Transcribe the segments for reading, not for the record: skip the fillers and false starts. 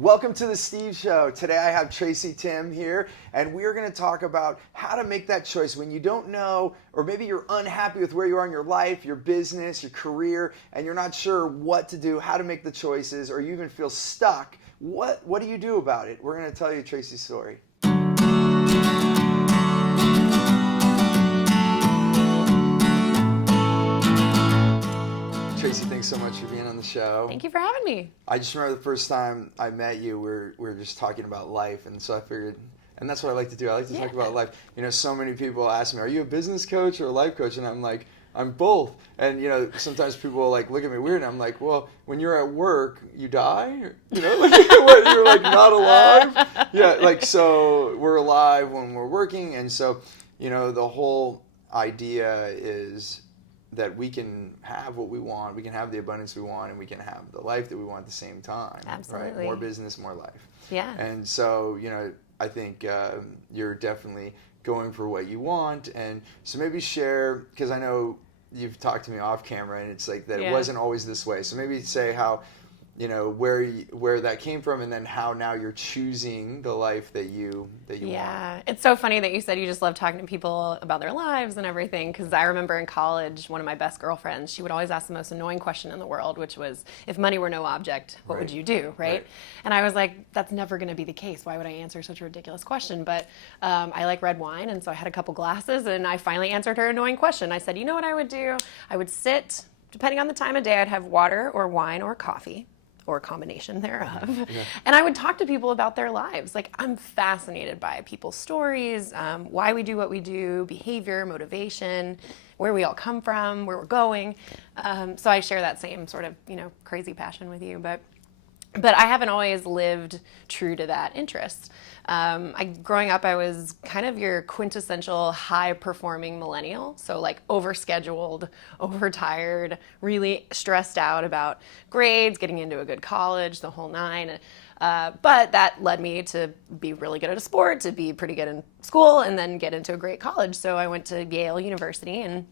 Welcome to the Steve Show. Today I have Tracy Timm here, and we're going to talk about how to make that choice when you don't know, or maybe you're unhappy with where you are in your life, your business, your career, and you're not sure what to do, how to make the choices, or you even feel stuck. What do you do about it? We're going to tell you Tracy's story. Tracy, thanks so much for being on the show. Thank you for having me. I just remember the first time I met you, we were just talking about life, and so I figured, and that's what I like to do. I like to talk about life. You know, so many people ask me, are you a business coach or a life coach? And I'm like, I'm both. And, you know, sometimes people like look at me weird, and I'm like, well, when you're at work, you die? You know, what, you're like not alive? Yeah, like, so we're alive when we're working, and so, you know, the whole idea is that we can have what we want, we can have the abundance we want, and we can have the life that we want at the same time. Absolutely. Right? More business, more life. Yeah. And so, you know, I think you're definitely going for what you want. And so maybe share, because I know you've talked to me off camera, and it's like that it wasn't always this way. So maybe say how, you know, where that came from, and then how now you're choosing the life that you want. Yeah, it's so funny that you said you just love talking to people about their lives and everything, because I remember in college, one of my best girlfriends, she would always ask the most annoying question in the world, which was, if money were no object, what would you do, right? And I was like, that's never going to be the case. Why would I answer such a ridiculous question? But I like red wine, and so I had a couple glasses, and I finally answered her annoying question. I said, you know what I would do? I would sit, depending on the time of day, I'd have water or wine or coffee, or a combination thereof. And I would talk to people about their lives. Like, I'm fascinated by people's stories, why we do what we do, behavior, motivation, where we all come from, where we're going. So I share that same sort of, you know, crazy passion with you. But I haven't always lived true to that interest. Growing up, I was kind of your quintessential high-performing millennial. So like overscheduled, overtired, really stressed out about grades, getting into a good college, the whole nine. But that led me to be really good at a sport, to be pretty good in school, and then get into a great college. So I went to Yale University and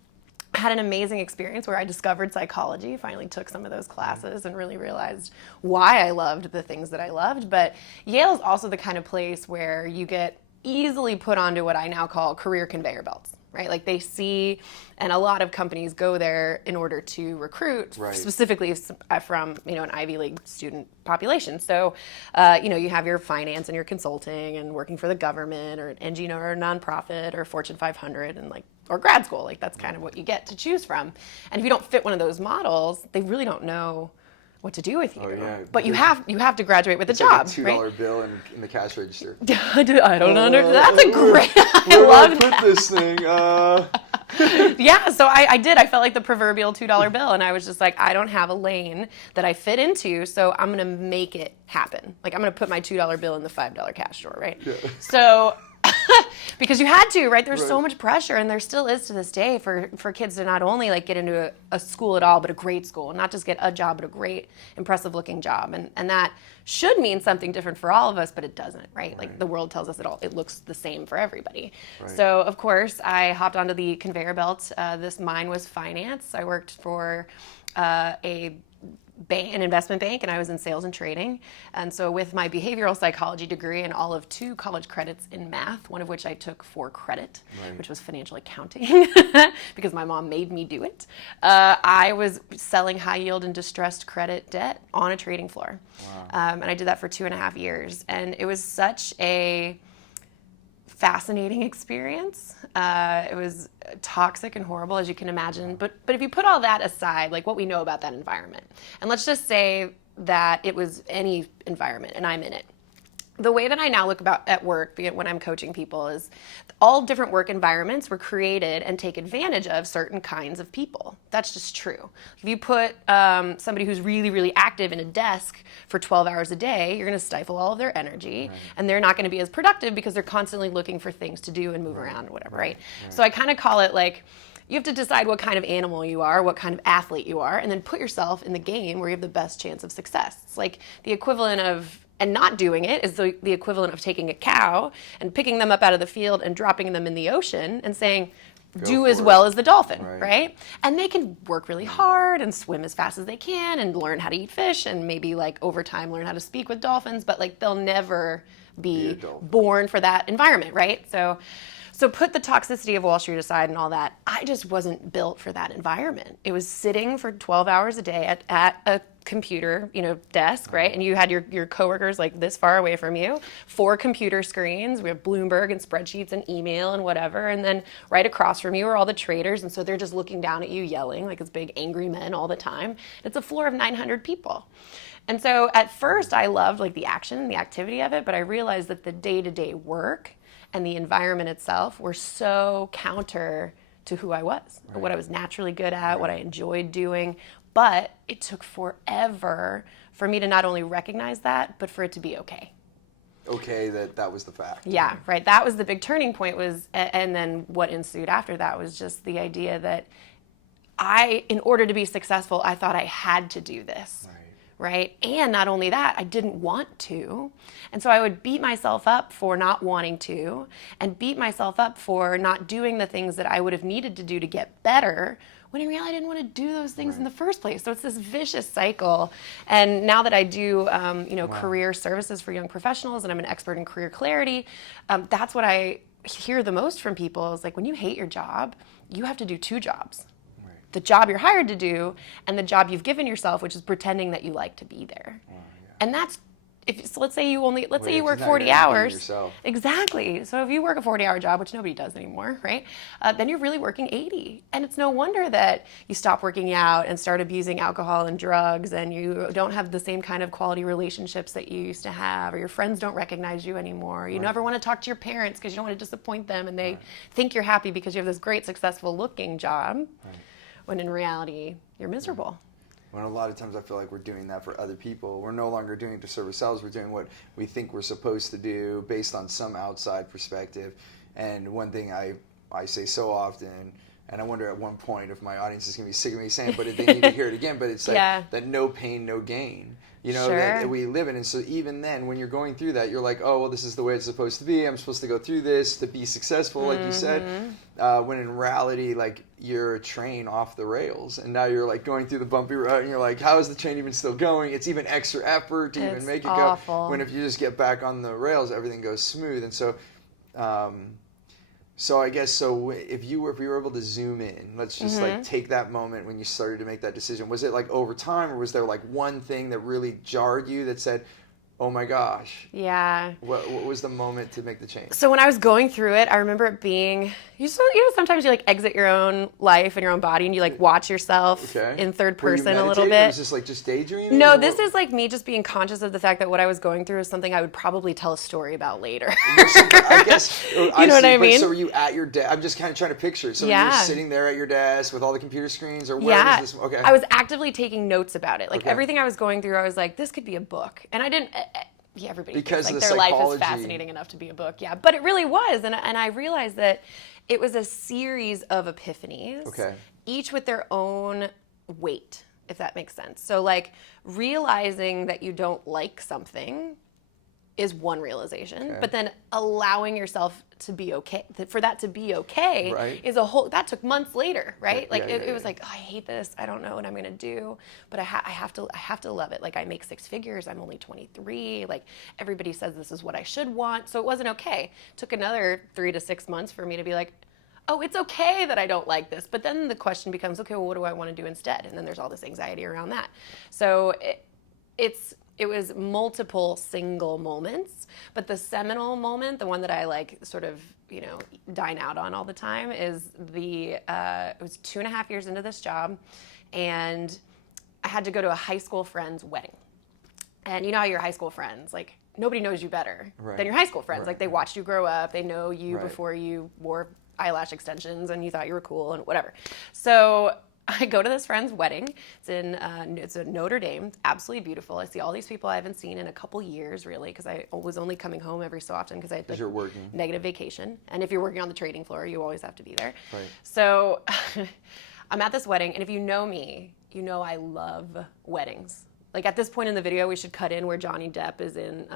had an amazing experience where I discovered psychology, finally took some of those classes and really realized why I loved the things that I loved. But Yale is also the kind of place where you get easily put onto what I now call career conveyor belts, right? Like they see, and a lot of companies go there in order to recruit specifically from, you know, an Ivy League student population. So, you know, you have your finance and your consulting and working for the government or an NGO or a nonprofit or Fortune 500 and like, or grad school. Like that's kind of what you get to choose from. And if you don't fit one of those models, they really don't know what to do with you. But you have to graduate with a job, like a $2 bill in the cash register. I don't understand. That's a great. I love that. Put this thing. Yeah, so I did. I felt like the proverbial $2 bill, and I was just like, I don't have a lane that I fit into, so I'm gonna make it happen. Like I'm gonna put my $2 bill in the $5 cash drawer, right? Yeah. So. Because you had to, right? There's so much pressure, and there still is to this day for kids to not only like get into a school at all, but a great school, and not just get a job, but a great, impressive-looking job. And that should mean something different for all of us, but it doesn't, right? Like the world tells us it looks the same for everybody. So, of course, I hopped onto the conveyor belt. Mine was finance. I worked for an investment bank, and I was in sales and trading. And so with my behavioral psychology degree and all of 2 college credits in math, one of which I took for credit, which was financial accounting, because my mom made me do it, I was selling high yield and distressed credit debt on a trading floor. And I did that for 2.5 years. And it was such a fascinating experience. It was toxic and horrible, as you can imagine. But if you put all that aside, like what we know about that environment, and let's just say that it was any environment and I'm in it. The way that I now look at work when I'm coaching people is all different work environments were created and take advantage of certain kinds of people. That's just true. If you put somebody who's really, really active in a desk for 12 hours a day, you're going to stifle all of their energy, and they're not going to be as productive because they're constantly looking for things to do and move around or whatever, right? So I kind of call it like, you have to decide what kind of animal you are, what kind of athlete you are, and then put yourself in the game where you have the best chance of success. It's like the equivalent of, and not doing it is the equivalent of taking a cow and picking them up out of the field and dropping them in the ocean and saying, do as well as the dolphin, right? And they can work really hard and swim as fast as they can and learn how to eat fish and maybe like over time learn how to speak with dolphins, but like they'll never be born for that environment, right? So put the toxicity of Wall Street aside and all that. I just wasn't built for that environment. It was sitting for 12 hours a day at a computer, desk, right? And you had your coworkers like this far away from you, 4 computer screens. We have Bloomberg and spreadsheets and email and whatever. And then right across from you are all the traders. And so they're just looking down at you, yelling like it's big angry men all the time. It's a floor of 900 people. And so at first I loved like the action and the activity of it, but I realized that the day-to-day work and the environment itself were so counter to who I was, what I was naturally good at, what I enjoyed doing. But it took forever for me to not only recognize that, but for it to be okay. Okay, that was the fact. Yeah, right. That was the big turning point and then what ensued after that was just the idea that in order to be successful, I thought I had to do this. Right? And not only that, I didn't want to. And so I would beat myself up for not wanting to and beat myself up for not doing the things that I would have needed to do to get better when in reality I didn't want to do those things in the first place. So it's this vicious cycle. And now that I do, career services for young professionals and I'm an expert in career clarity, that's what I hear the most from people is like, when you hate your job, you have to do 2 jobs. The job you're hired to do and the job you've given yourself, which is pretending that you like to be there. And that's, let's say you work 40 hours. Exactly. So if you work a 40-hour job, which nobody does anymore, right? Then you're really working 80. And it's no wonder that you stop working out and start abusing alcohol and drugs and you don't have the same kind of quality relationships that you used to have, or your friends don't recognize you anymore. You never want to talk to your parents because you don't want to disappoint them and they think you're happy because you have this great, successful looking job. When in reality, you're miserable. When a lot of times I feel like we're doing that for other people. We're no longer doing it to serve ourselves. We're doing what we think we're supposed to do based on some outside perspective. And one thing I say so often, and I wonder at one point if my audience is going to be sick of me saying, but they need to hear it again, but it's like that no pain, no gain. That we live in. And so even then, when you're going through that, you're like, oh, well, this is the way it's supposed to be. I'm supposed to go through this to be successful, like you said. When in reality, like, you're a train off the rails. And now you're, like, going through the bumpy road, and you're like, how is the train even still going? It's even extra effort to even make it go. When if you just get back on the rails, everything goes smooth. And so... So I guess if you were able to zoom in, let's just like take that moment when you started to make that decision. Was it like over time, or was there like one thing that really jarred you that said, oh my gosh. Yeah. What was the moment to make the change? So when I was going through it, I remember it being, sometimes you like exit your own life and your own body and you like watch yourself in third person a little bit. Was this like just daydreaming? No, this is like me just being conscious of the fact that what I was going through is something I would probably tell a story about later. I guess. What I mean? So were you at your desk? I'm just kind of trying to picture it. So you're sitting there at your desk with all the computer screens, or where was this? Okay. I was actively taking notes about it. Like everything I was going through, I was like, this could be a book. And I didn't... everybody because thinks like their life is fascinating enough to be a book. Yeah, but it really was. And I realized that it was a series of epiphanies, each with their own weight, if that makes sense. So like realizing that you don't like something is one realization, but then allowing yourself to be okay, for that to be okay is a whole, that took months later, right? It was like, oh, I hate this, I don't know what I'm gonna do, but I have to love it. Like I make 6 figures, I'm only 23, like everybody says this is what I should want, so it wasn't okay. It took another 3 to 6 months for me to be like, oh, it's okay that I don't like this, but then the question becomes, okay, well, what do I wanna do instead? And then there's all this anxiety around that. So it was multiple single moments, but the seminal moment, the one that I like sort of, dine out on all the time is it was 2.5 years into this job, and I had to go to a high school friend's wedding. And you know how your high school friends, like nobody knows you better than your high school friends. Like they watched you grow up, they know you before you wore eyelash extensions and you thought you were cool and whatever. So I go to this friend's wedding. It's in Notre Dame. It's absolutely beautiful. I see all these people I haven't seen in a couple years, really, because I was only coming home every so often because I had you're working. Negative vacation. And if you're working on the trading floor, you always have to be there. Right. So I'm at this wedding, and if you know me, you know I love weddings. like at this point in the video, we should cut in where Johnny Depp is in,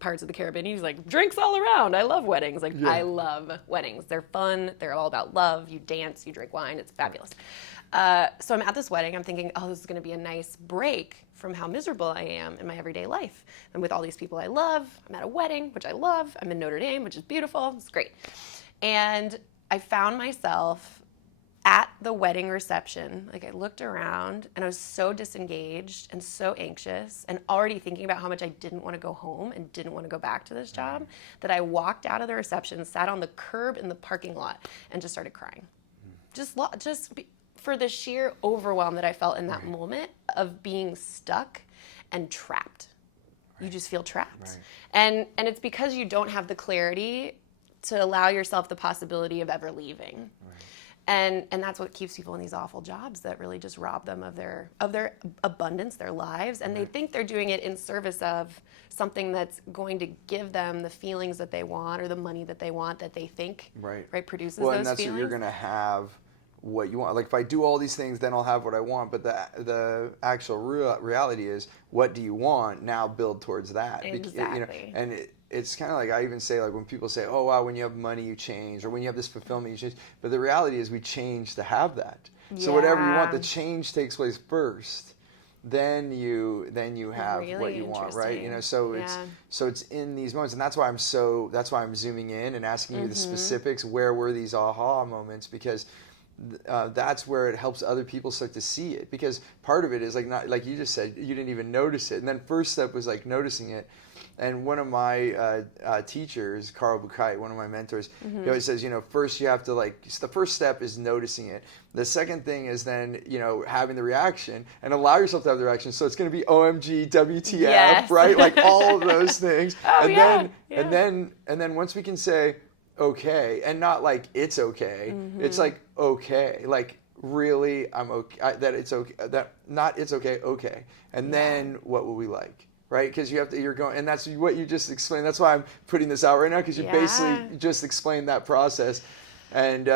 Pirates of the Caribbean. He's like, drinks all around. I love weddings. Like, I love weddings. They're fun. They're all about love. You dance, you drink wine. It's fabulous. So I'm at this wedding. I'm thinking, oh, this is going to be a nice break from how miserable I am in my everyday life. I'm with all these people I love. I'm at a wedding, which I love. I'm in Notre Dame, which is beautiful. It's great. And I found myself at the wedding reception. Like, I looked around and I was so disengaged and so anxious and already thinking about how much I didn't want to go home and didn't want to go back to this job that I walked out of the reception, sat on the curb in the parking lot, and just started crying. For the sheer overwhelm that I felt in that moment of being stuck and trapped. You just feel trapped. And it's because you don't have the clarity to allow yourself the possibility of ever leaving. And that's what keeps people in these awful jobs that really just rob them of their abundance, their lives, and they think they're doing it in service of something that's going to give them the feelings that they want or the money that they want, that they think produces those feelings. And that's what you're going to have. What you want. Like, if I do all these things, then I'll have what I want. But the actual reality is, what do you want? Now build towards that. Exactly. And it's kind of like, I even say, like, when people say, oh, wow, when you have money, you change, or when you have this fulfillment, you change. But the reality is, we change to have that. So whatever you want, the change takes place first. Then you have really what you want, right? So it's in these moments, and that's why I'm zooming in and asking you the specifics. Where were these aha moments? Because that's where it helps other people start to see it, because part of it is not like you just said, you didn't even notice it, and then first step was like noticing it. And one of my teachers, Carl Buchheit, one of my mentors, he always says, first you have to the first step is noticing it. The second thing is then, having the reaction, and allow yourself to have the reaction. So it's going to be OMG, WTF, right? Like all of those things. And then once we can say, okay, and not like it's okay, it's like okay, like really I'm okay, that it's okay, that not it's okay, and then what will we like, right? Because you're going, and that's what you just explained. That's why I'm putting this out right now, because you basically just explained that process. And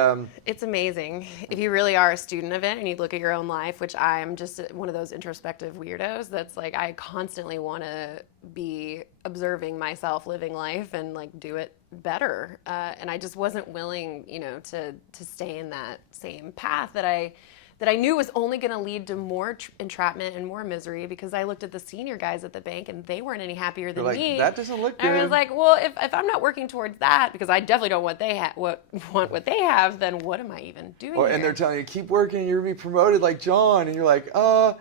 it's amazing if you really are a student of it and you look at your own life, which I'm just one of those introspective weirdos that's like, I constantly want to be observing myself living life and like do it better, and I just wasn't willing to stay in that same path that I knew was only going to lead to more entrapment and more misery, because I looked at the senior guys at the bank and they weren't any happier than me. That doesn't look good. And I was like, well, if I'm not working towards that, because I definitely don't want what they have, then what am I even doing here? And they're telling you, keep working, you're going to be promoted like John, and you're like, I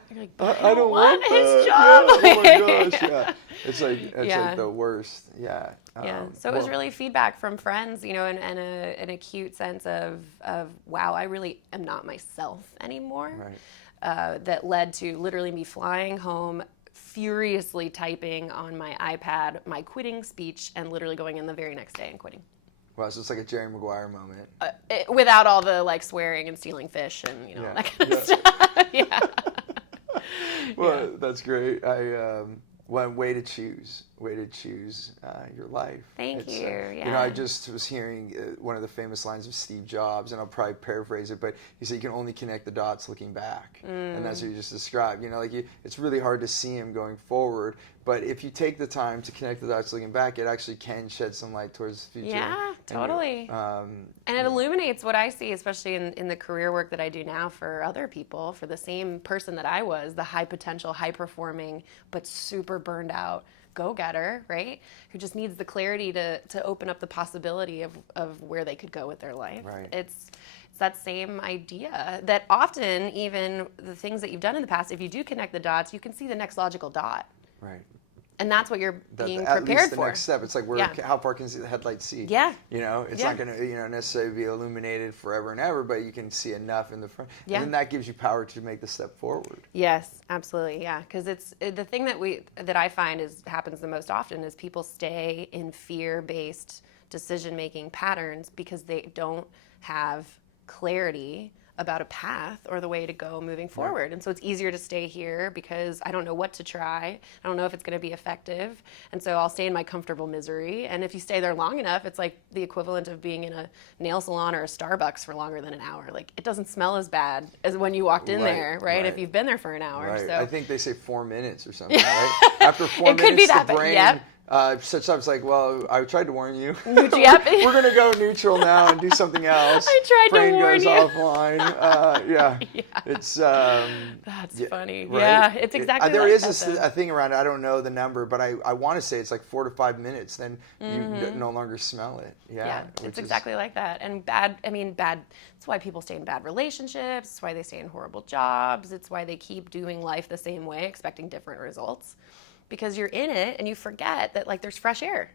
don't want his job. Yeah, oh my gosh, yeah. It's like the worst. Yeah. So it was really feedback from friends, and an acute sense of wow, I really am not myself anymore. Right. That led to literally me flying home, furiously typing on my iPad my quitting speech, and literally going in the very next day and quitting. Wow, so it's like a Jerry Maguire moment. Without all the swearing and stealing fish and that kind of stuff. Yeah. Well, that's great. Way to choose your life. Thank you. I just was hearing one of the famous lines of Steve Jobs, and I'll probably paraphrase it, but he said you can only connect the dots looking back, and that's what you just described. It's really hard to see him going forward, but if you take the time to connect the dots looking back, it actually can shed some light towards the future. Yeah, totally. And it illuminates what I see, especially in the career work that I do now for other people, for the same person that I was, the high potential, high performing, but super burned out go-getter, right? Who just needs the clarity to open up the possibility of where they could go with their life. Right. It's that same idea that often even the things that you've done in the past, if you do connect the dots, you can see the next logical dot. Right. And that's what you're being at prepared least the for. Next step. It's like how far can the headlight see? Yeah. It's not going to necessarily be illuminated forever and ever, but you can see enough in the front. Yeah. And then that gives you power to make the step forward. Yes, absolutely. Yeah, because it's the thing that I find happens the most often is people stay in fear-based decision-making patterns because they don't have clarity about a path or the way to go moving forward. Right. And so it's easier to stay here because I don't know what to try. I don't know if it's going to be effective. And so I'll stay in my comfortable misery. And if you stay there long enough, it's like the equivalent of being in a nail salon or a Starbucks for longer than an hour. Like, it doesn't smell as bad as when you walked in there, right? If you've been there for an hour. Right. So I think they say 4 minutes or something, right? After 4 minutes, could be that, the brain... Yep. Such times like, well, I tried to warn you. Yep. We're going to go neutral now and do something else. I tried to warn you. Brain goes offline. Yeah. It's... That's funny. Right? Yeah, it's exactly there like is that, a thing around it. I don't know the number, but I want to say it's like 4 to 5 minutes. Then you no longer smell it. Yeah, it's exactly like that. And bad. It's why people stay in bad relationships. It's why they stay in horrible jobs. It's why they keep doing life the same way, expecting different results. Because you're in it and you forget that, like, there's fresh air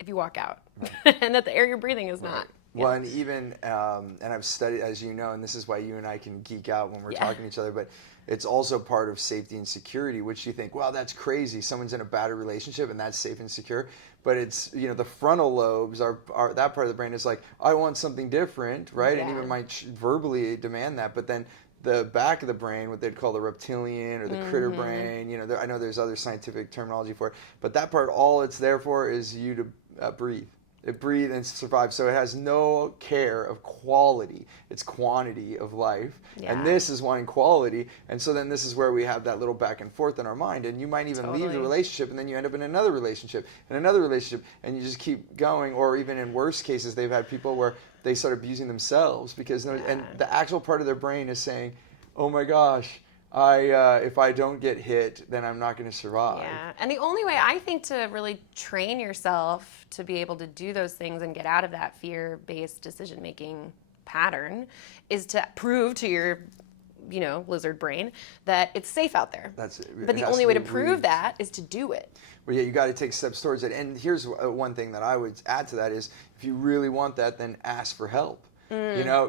if you walk out, and that the air you're breathing is not. Well, and even, and I've studied, as you know, and this is why you and I can geek out when we're talking to each other, but it's also part of safety and security, which you think, well, that's crazy. Someone's in a bad relationship and that's safe and secure. But it's, the frontal lobes are that part of the brain is like, I want something different, right? And even might verbally demand that, but then the back of the brain, what they'd call the reptilian or the critter brain, I know there's other scientific terminology for it, but that part, all it's there for is you to breathe. It breathes and survives, so it has no care of quality. It's quantity of life, and this is wanting quality, and so then this is where we have that little back and forth in our mind, and you might even leave the relationship, and then you end up in another relationship, and you just keep going, or even in worse cases, they've had people where they start abusing themselves because and the actual part of their brain is saying, oh my gosh, if I don't get hit, then I'm not going to survive. Yeah, and the only way I think to really train yourself to be able to do those things and get out of that fear-based decision-making pattern is to prove to your lizard brain that it's safe out there. That's it. But the only way to prove that is to do it. Well, yeah, you got to take steps towards it. And here's one thing that I would add to that is, if you really want that, then ask for help.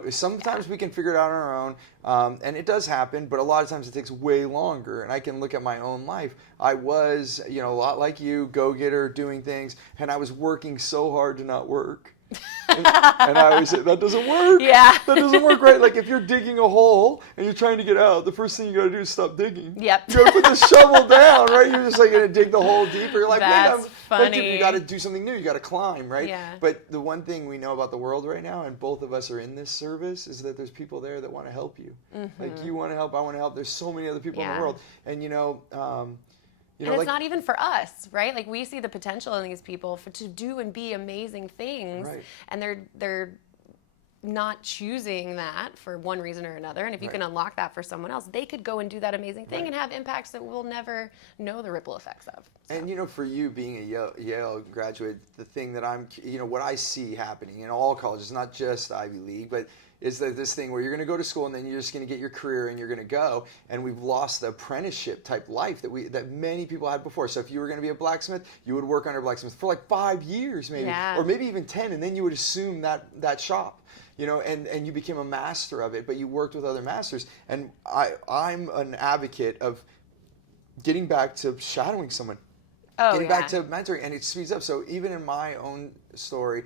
Sometimes we can figure it out on our own, and it does happen, but a lot of times it takes way longer. And I can look at my own life. I was, a lot like you, go-getter, doing things, and I was working so hard to not work. And I always say, that doesn't work. Yeah. That doesn't work, right? Like, if you're digging a hole and you're trying to get out, the first thing you got to do is stop digging. Yep. You got to put the shovel down, right? You're just like going to dig the hole deeper. You're like, that's funny. Like, you got to do something new. You got to climb, right? Yeah. But the one thing we know about the world right now, and both of us are in this service, is that there's people there that want to help you. Like, you want to help, I want to help. There's so many other people in the world. And, and it's not even for us, right? Like, we see the potential in these people to do and be amazing things, and they're not choosing that for one reason or another. And if you can unlock that for someone else, they could go and do that amazing thing and have impacts that we'll never know the ripple effects of. So. And for you being a Yale graduate, the thing that what I see happening in all colleges, not just Ivy League, but is that this thing where you're going to go to school and then you're just going to get your career and you're going to go, and we've lost the apprenticeship type life that many people had before. So if you were going to be a blacksmith, you would work under a blacksmith for like 5 years maybe, or maybe even 10, and then you would assume that shop. And you became a master of it, but you worked with other masters. And I'm an advocate of getting back to shadowing someone, getting back to mentoring, and it speeds up. So even in my own story,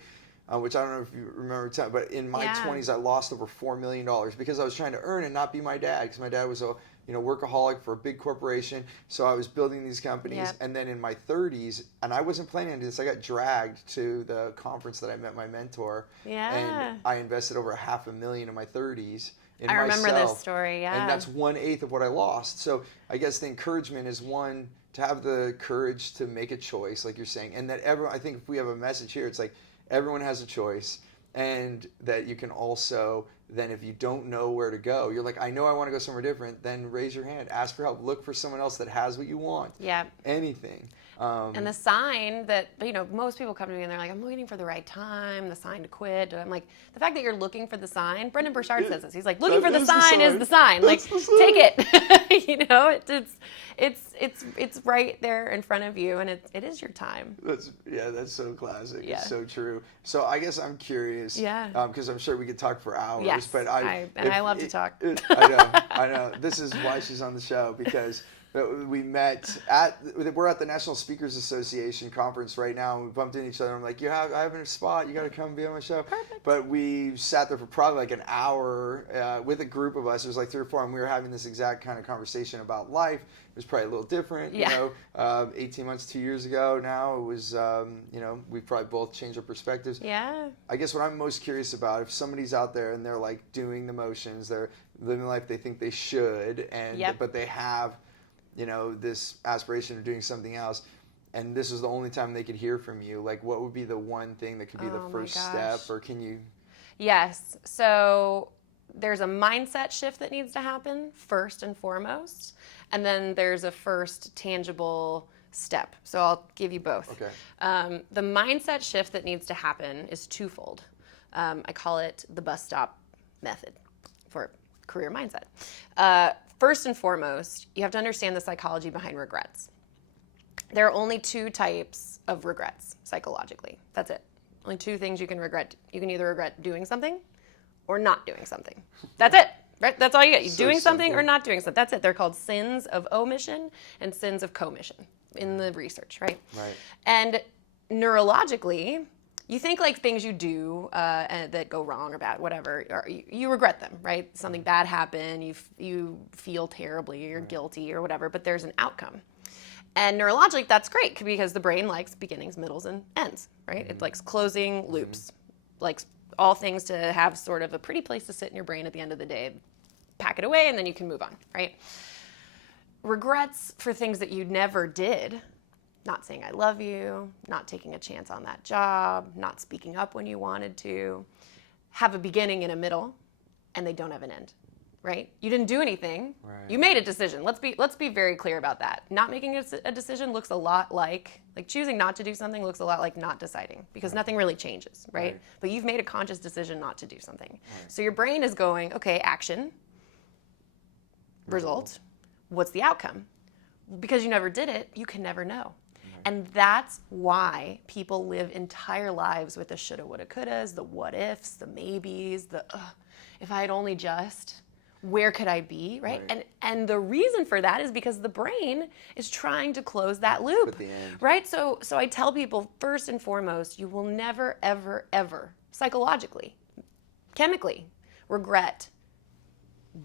which I don't know if you remember, but in my 20s, I lost over $4 million because I was trying to earn and not be my dad, because my dad was a workaholic for a big corporation. So I was building these companies, and then in my 30s, and I wasn't planning on this, I got dragged to the conference that I met my mentor, and I invested over $500,000 in my 30s. I remember this story, and that's 1/8 of what I lost. So I guess the encouragement is, one, to have the courage to make a choice, like you're saying, and that I think if we have a message here, it's like everyone has a choice, and that you can also, then if you don't know where to go, you're like, I know I want to go somewhere different, then raise your hand, ask for help, look for someone else that has what you want. Yeah. Anything. And the sign that, most people come to me and they're like, I'm waiting for the right time, the sign to quit. I'm like, the fact that you're looking for the sign, Brendan Burchard says this. He's like, looking for the sign is the sign. Like, take it. It's right there in front of you, and it is your time. That's so classic. Yeah. It's so true. So I guess I'm curious. Yeah. Because I'm sure we could talk for hours. Yes. But I love to talk. I know. This is why she's on the show, because We met we're at the National Speakers Association conference right now, and we bumped into each other. I'm like, I have a spot. You got to come be on my show. Perfect. But we sat there for probably like an hour with a group of us. It was like 3 or 4, and we were having this exact kind of conversation about life. It was probably a little different, Yeah. you know. 18 months, 2 years ago now, it was, you know, we've probably both changed our perspectives. Yeah. I guess what I'm most curious about, if somebody's out there and they're like doing the motions, they're living the life they think they should, and but they have, you know, this aspiration of doing something else, and this is the only time they could hear from you, like what would be the one thing that could be the first step, or can you? Yes. So there's a mindset shift that needs to happen first and foremost, and then there's a first tangible step. So I'll give you both. Okay. The mindset shift that needs to happen is twofold. I call it the bus stop method for career mindset. First and foremost, you have to understand the psychology behind regrets. There are only 2 types of regrets psychologically. That's it. Only 2 things you can regret. You can either regret doing something or not doing something. That's it. Right? That's all you get. You're doing something or not doing something. That's it. They're called sins of omission and sins of commission in the research, right? Right. And neurologically, you think like things you do that go wrong or bad, whatever, or you regret them, right? Something bad happened, you feel terribly, you're guilty or whatever, but there's an outcome. And neurologically, that's great because the brain likes beginnings, middles, and ends, right? It likes closing loops, likes all things to have sort of a pretty place to sit in your brain at the end of the day. Pack it away, and then you can move on, right? Regrets for things that you never did, not saying I love you, not taking a chance on that job, not speaking up when you wanted to, have a beginning and a middle, and they don't have an end, right? You didn't do anything. Right. You made a decision. Let's be very clear about that. Not making a decision looks a lot like choosing not to do something looks a lot like not deciding, because nothing really changes, right? But you've made a conscious decision not to do something. Right. So your brain is going, okay, action, result, what's the outcome? Because you never did it, you can never know. And that's why people live entire lives with the shoulda, woulda, couldas, the what ifs, the maybes, the if I had only just, where could I be, right? And the reason for that is because the brain is trying to close that loop, at the end. right? So I tell people, first and foremost, you will never, ever, ever, psychologically, chemically, regret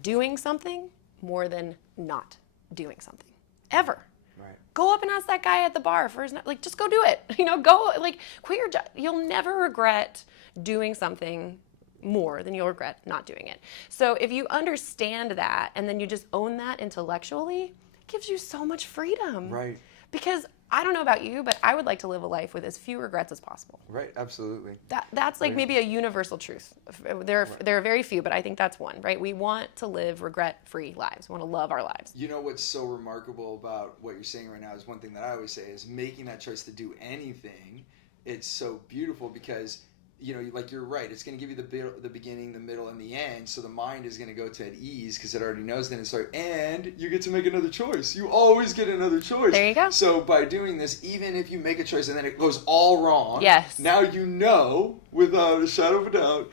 doing something more than not doing something, ever. Right. Go up and ask that guy at the bar for his, like, just go do it. You know, go, like, quit your job. You'll never regret doing something more than you'll regret not doing it. So if you understand that and then you just own that intellectually, it gives you so much freedom. Right. Because I don't know about you, but I would like to live a life with as few regrets as possible. Right, absolutely. That's like maybe a universal truth. There are very few, but I think that's one, right? We want to live regret-free lives. We want to love our lives. You know what's so remarkable about what you're saying right now is one thing that I always say is making that choice to do anything. It's so beautiful because, you know, like you're right. It's going to give you the beginning, the middle, and the end. So the mind is going to go to at ease because it already knows then it's start. And you get to make another choice. You always get another choice. There you go. So by doing this, even if you make a choice and then it goes all wrong, yes, now you know without a shadow of a doubt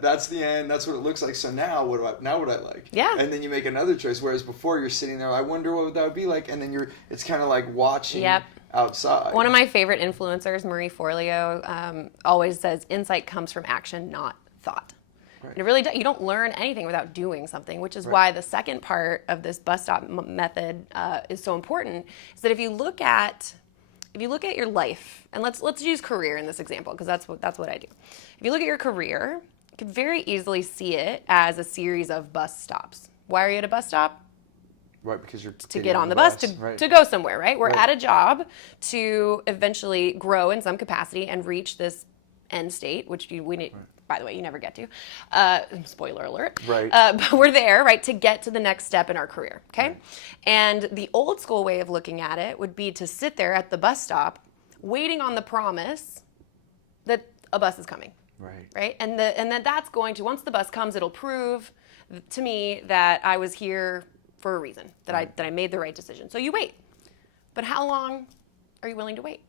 that's the end. That's what it looks like. So now what would I like? Yeah. And then you make another choice. Whereas before you're sitting there, I wonder what that would be like. And then it's kind of like watching. Yep. Outside. One of my favorite influencers, Marie Forleo, always says insight comes from action, not thought. Right. And it really you don't learn anything without doing something, which is why the second part of this bus stop method is so important. Is that if you look at your life, and let's use career in this example because that's what I do. If you look at your career, you could very easily see it as a series of bus stops. Why are you at a bus stop? Right, because you're to get on the bus to go somewhere, right? We're at a job to eventually grow in some capacity and reach this end state, which we need. By the way, you never get to. Spoiler alert. Right. But we're there, right, to get to the next step in our career, okay? Right. And the old school way of looking at it would be to sit there at the bus stop, waiting on the promise that a bus is coming. Right. Right. And then that's going to, once the bus comes, it'll prove to me that I was here for a reason, that I made the right decision. So you wait. But how long are you willing to wait?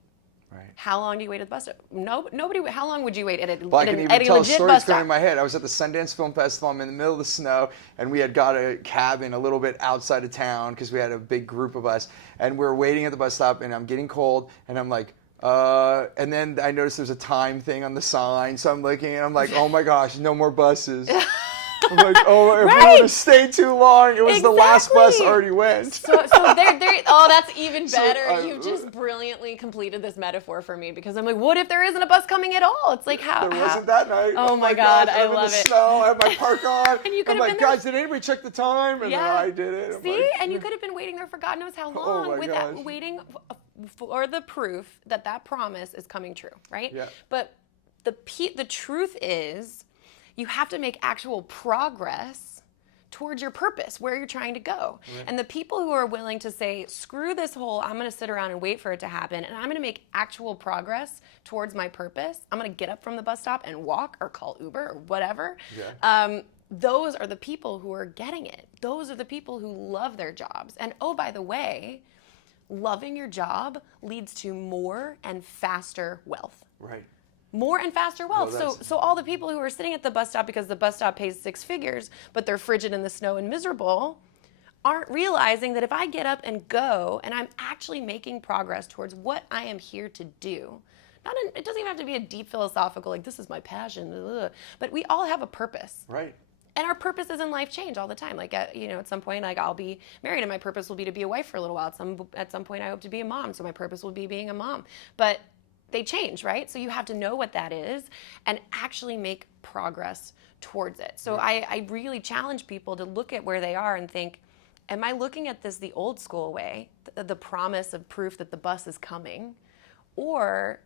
Right. How long do you wait at the bus stop? No, nobody. How long would you wait at a, Well, I at can a, even at a tell a legit story bus that's going stop? in my head. I was at the Sundance Film Festival. I'm in the middle of the snow, and we had got a cabin a little bit outside of town because we had a big group of us, and we're waiting at the bus stop, and I'm getting cold, and I'm like, and then I noticed there's a time thing on the sign, so I'm looking, and I'm like, oh my gosh, no more buses. I'm like, oh, if we would have stayed too long, it was the last bus already went. So there. Oh, that's even better. So, You've just brilliantly completed this metaphor for me because I'm like, what if there isn't a bus coming at all? It's like how. There wasn't that night. Oh my God, gosh, I I'm love in the it. snow. I have my park on. And you could I'm have like, been there- guys, did anybody check the time? And then I did it. I'm See, like, and you could have been waiting there for God knows how Oh long my without gosh. waiting for the proof that that promise is coming true, right? Yeah. But the truth is, you have to make actual progress towards your purpose, where you're trying to go. Right. And the people who are willing to say, screw this whole, I'm going to sit around and wait for it to happen, and I'm going to make actual progress towards my purpose. I'm going to get up from the bus stop and walk or call Uber or whatever. Yeah. Those are the people who are getting it. Those are the people who love their jobs. And oh, by the way, loving your job leads to more and faster wealth. Right. More and faster wealth. Well, so all the people who are sitting at the bus stop because the bus stop pays 6 figures, but they're frigid in the snow and miserable, aren't realizing that if I get up and go and I'm actually making progress towards what I am here to do, it doesn't even have to be a deep philosophical, like this is my passion, but we all have a purpose. Right. And our purposes in life change all the time. Like, at some point, like I'll be married and my purpose will be to be a wife for a little while. At some point, I hope to be a mom. So my purpose will be being a mom. But they change, right? So you have to know what that is and actually make progress towards it. So I really challenge people to look at where they are and think, am I looking at this the old school way, the promise of proof that the bus is coming? Or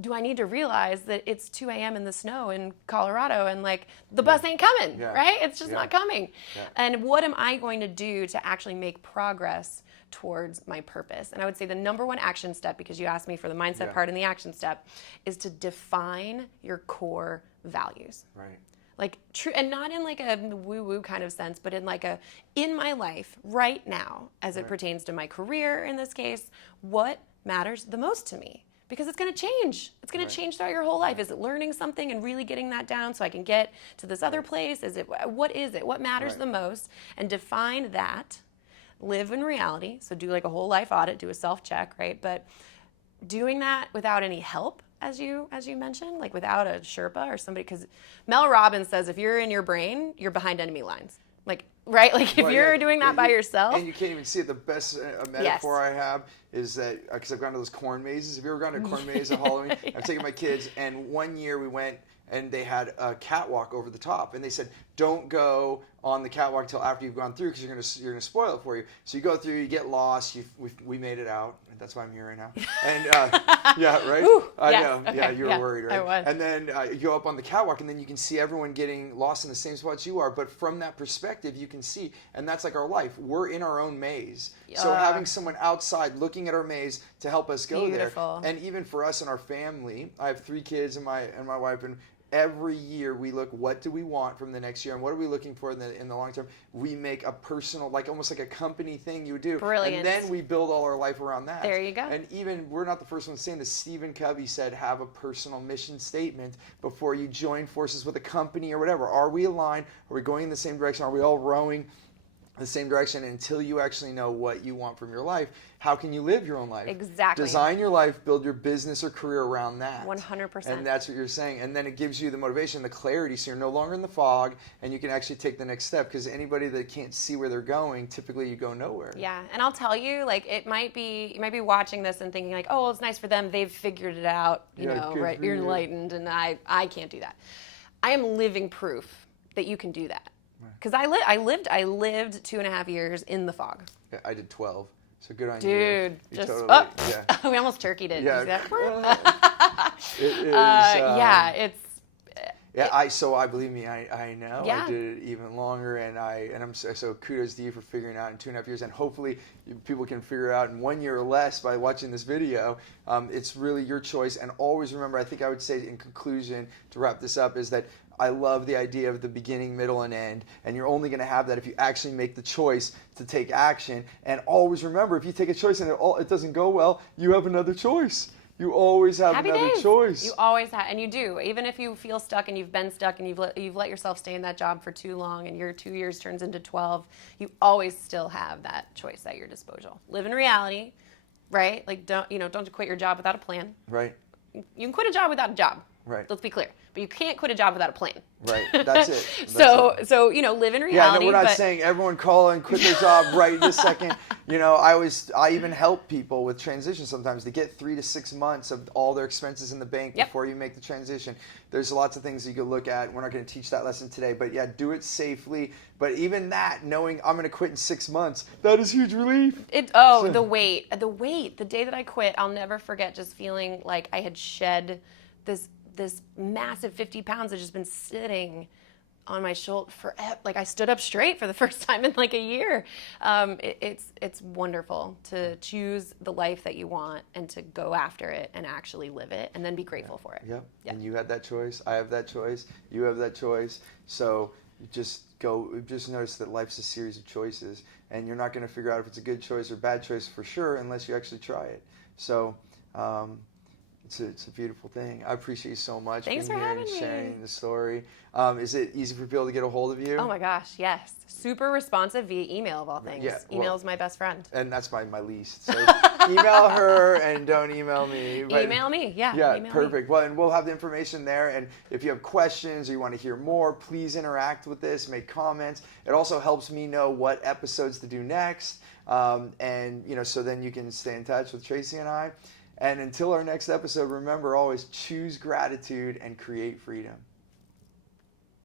do I need to realize that it's 2 a.m. in the snow in Colorado and like the bus ain't coming, right? It's just not coming. Yeah. And what am I going to do to actually make progress towards my purpose? And I would say the number one action step, because you asked me for the mindset part and the action step, is to define your core values. Right. Like true, and not in like a woo-woo kind of sense, but in like in my life right now, as it pertains to my career in this case, what matters the most to me? Because it's going to change. It's going to change throughout your whole life. Is it learning something and really getting that down so I can get to this other place? What is it? What matters the most? And define that. Live in reality. So do like a whole life audit, do a self-check, right? But doing that without any help, as you mentioned, like without a Sherpa or somebody, because Mel Robbins says if you're in your brain, you're behind enemy lines. Like, right? Like if you're doing that by yourself. And you can't even see it. The best metaphor I have is that, because I've gone to those corn mazes. Have you ever gone to a corn maze at Halloween? I've taken my kids, and one year we went, and they had a catwalk over the top, and they said, don't go on the catwalk until after you've gone through, because you're gonna spoil it for you. So you go through, you get lost. We made it out. That's why I'm here right now. And yeah, right? Ooh, I yes, know. okay, Yeah, you were worried, right? I was. And then you go up on the catwalk, and then you can see everyone getting lost in the same spots you are. But from that perspective, you can see, and that's like our life. We're in our own maze. So having someone outside looking at our maze to help us go there. And even for us and our family, I have 3 kids and my wife, and every year we look, what do we want from the next year, and what are we looking for in the long term? We make a personal, like almost like a company thing you would do. Brilliant. And then we build all our life around that. There you go. And even, we're not the first ones saying this. Stephen Covey said, have a personal mission statement before you join forces with a company or whatever. Are we aligned? Are we going in the same direction? Are we all rowing the same direction? Until you actually know what you want from your life, how can you live your own life? Exactly. Design your life, build your business or career around that. 100%. And that's what you're saying. And then it gives you the motivation, the clarity, so you're no longer in the fog, and you can actually take the next step. Because anybody that can't see where they're going, typically you go nowhere. Yeah, and I'll tell you, like you might be watching this and thinking like, oh, well, it's nice for them, they've figured it out, you know, right? You're enlightened, and I can't do that. I am living proof that you can do that. Because I lived 2.5 years in the fog. Yeah, I did 12. So good on you. Dude, You just totally, we almost turkeyed it. Yeah. It is. It's. Yeah, so I believe me, I know. Yeah. I did it even longer, and I'm so kudos to you for figuring it out in 2.5 years, and hopefully people can figure it out in 1 year or less by watching this video. It's really your choice, and always remember, I think I would say in conclusion to wrap this up, is that I love the idea of the beginning, middle, and end, and you're only going to have that if you actually make the choice to take action. And always remember, if you take a choice and it doesn't go well, you have another choice. You always have Happy another days. choice. You always have, and you do. Even if you feel stuck and you've been stuck and you've let yourself stay in that job for too long and your 2 years turns into 12, you always still have that choice at your disposal. Live in reality, right? Like don't quit your job without a plan. Right. You can quit a job without a job. Right. Let's be clear. But you can't quit a job without a plan. Right. That's it. That's So live in reality. Yeah, no, we're not saying everyone call and quit their job right this second. I even help people with transition sometimes to get 3 to 6 months of all their expenses in the bank before you make the transition. There's lots of things you could look at. We're not going to teach that lesson today, but yeah, do it safely. But even that, knowing I'm going to quit in 6 months, that is huge relief. The wait, the day that I quit, I'll never forget just feeling like I had shed this massive 50 pounds had just been sitting on my shoulder forever. Like I stood up straight for the first time in like a year. It's wonderful to choose the life that you want and to go after it and actually live it and then be grateful for it. Yep. And you had that choice. I have that choice. You have that choice. So just notice that life's a series of choices, and you're not going to figure out if it's a good choice or bad choice for sure unless you actually try it. So it's a beautiful thing. I appreciate you so much Thanks being for here having and sharing me. the story. Is it easy for people to get a hold of you? Oh my gosh, yes. Super responsive via email of all things. Yeah, Email is my best friend. And that's my least. So email her and don't email me. But email me, yeah. Email perfect. Well, and we'll have the information there. And if you have questions or you want to hear more, please interact with this, make comments. It also helps me know what episodes to do next. So then you can stay in touch with Tracy and I. And until our next episode, remember always choose gratitude and create freedom.